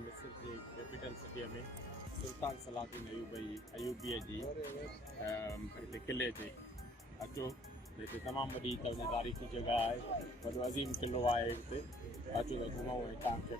मिस्र G capital city में सुल्तान सलाहुद्दीन अयूबी जी किले ते अचो हिते तमामु वॾी त तारीख़ी जॻह आहे वॾो अज़ीम किलो आहे हिते अचो त घुमूं ऐं तव्हांखे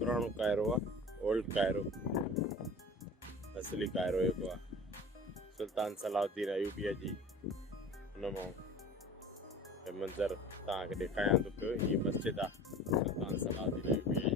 पुराणो कायरो आहे ओल्ड कायरो असली कायरो जेको आहे सुल्तान सलाहुद्दीन अयूबी जी हुन मां मंज़र तव्हांखे ॾेखारियां थो पियो हीअ मस्जिद आहे सुल्तान सलाहुद्दीन अयूबी जी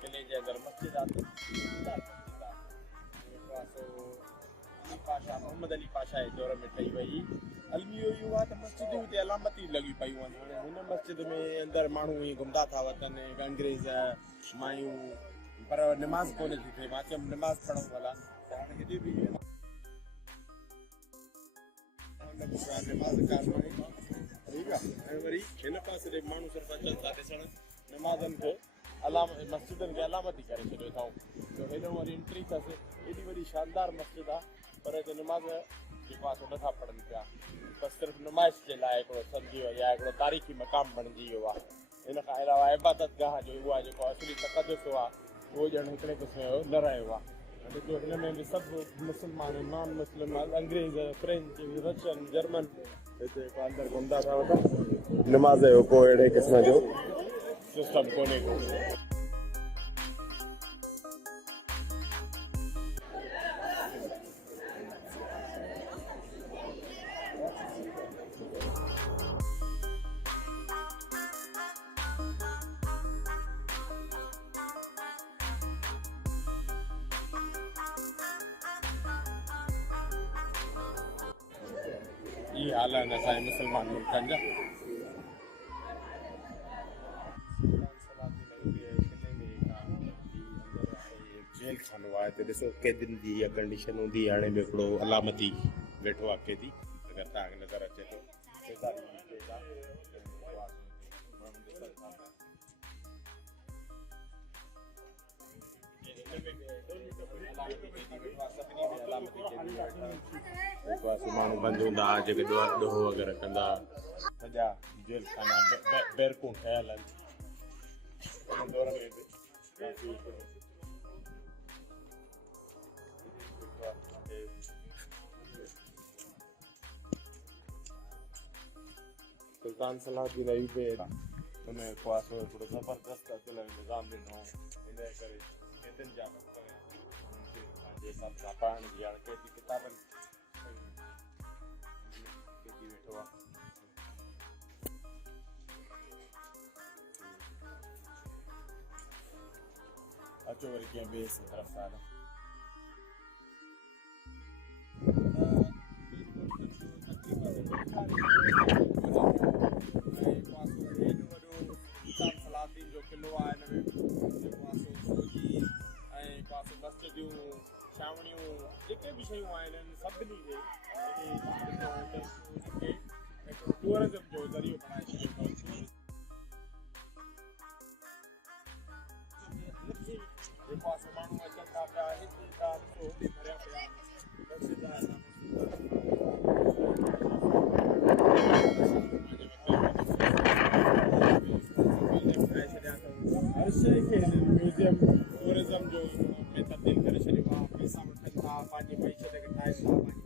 किले जे अंदरि मस्जिद आहे मोहम्मद अली पाशा जे दौर में ठही वई अलमियो इहो आहे त मस्जिदूं हिते अलामती लॻी पियूं आहिनि हाणे हिन मस्जिद में अंदरि माण्हू ईअं घुमंदा था वञनि अंग्रेज़ मायूं पर निमाज़ कोन्हे थी थिए मां चयमि निमाज़ पढ़ूं भला त हाणे हेॾे बि निमाज़ कान ठीकु आहे ऐं वरी हिन पासे ॾे माण्हू सिर्फ़ु अचनि था ॾिसणु निमाज़नि खे मस्जिदनि खे अलामती करे छॾियो अथऊं त हेॾो वरी एंट्री अथसि एॾी वॾी शानदार मस्जिद आहे पर हिते निमाज़ जेको आहे सो नथा पढ़नि पिया बसि सिर्फ़ु नुमाइश जे लाइ हिकिड़ो सम्झी वियो या हिकिड़ो तारीख़ी मक़ाम बणिजी वियो आहे हिन खां अलावा इबादत गाह जो उहा जेको असली तक़दुस आहे उहो ॼण हिकिड़े क़िस्म जो न रहियो आहे ॾिठो हिन में बि सभु मुस्लमान नॉन मुस्लिम अंग्रेज़ फ्रेंच रशियन जर्मन हिते जेको अंदरि घुमंदा था वञनि निमाज़ जो को अहिड़े क़िस्म जो सिस्टम कोन्हे को ये हाल है असांजे मुसलमान मुल्कनि जा जेल खानो आहे त ॾिसो कैदियुनि जी इहा कंडीशन हूंदी हाणे बि हिकिड़ो अलामती वेठो आहे कैदी अगरि तव्हांखे नज़र अचे तो माण्हू बंदि हूंदा जेके ॾोहो वग़ैरह कंदा सॼा जेल खाना बैरकूं ठहियल आहिनि हिन दौर में बि सुल्तान सलाहुद्दीन अयूबी हुन जेको आहे सो हिकिड़ो ज़बरदस्त अचल निज़ाम ॾिनो हिन करे कैदियुनि जा पंहिंजे हिसाब सां पढ़ण जी हाणे कैदी किताबनि कैदी वेठो आहे अचो वरी कीअं ॿिए तरफ़ सां सलाहुद्दीन जो किलो आहे हिन में जेको आहे सो फौजी ऐं पासे मस्जिदियूं छावणियूं जेके बि शयूं आहिनि सभिनी खे हिकिड़ो टूरिज़म जो ज़रियो बणाए छॾियो जेको आहे सो माण्हू अचनि था पिया हिते था ॾिसो होॾे भरिया पिया मस्जिद हर टाइम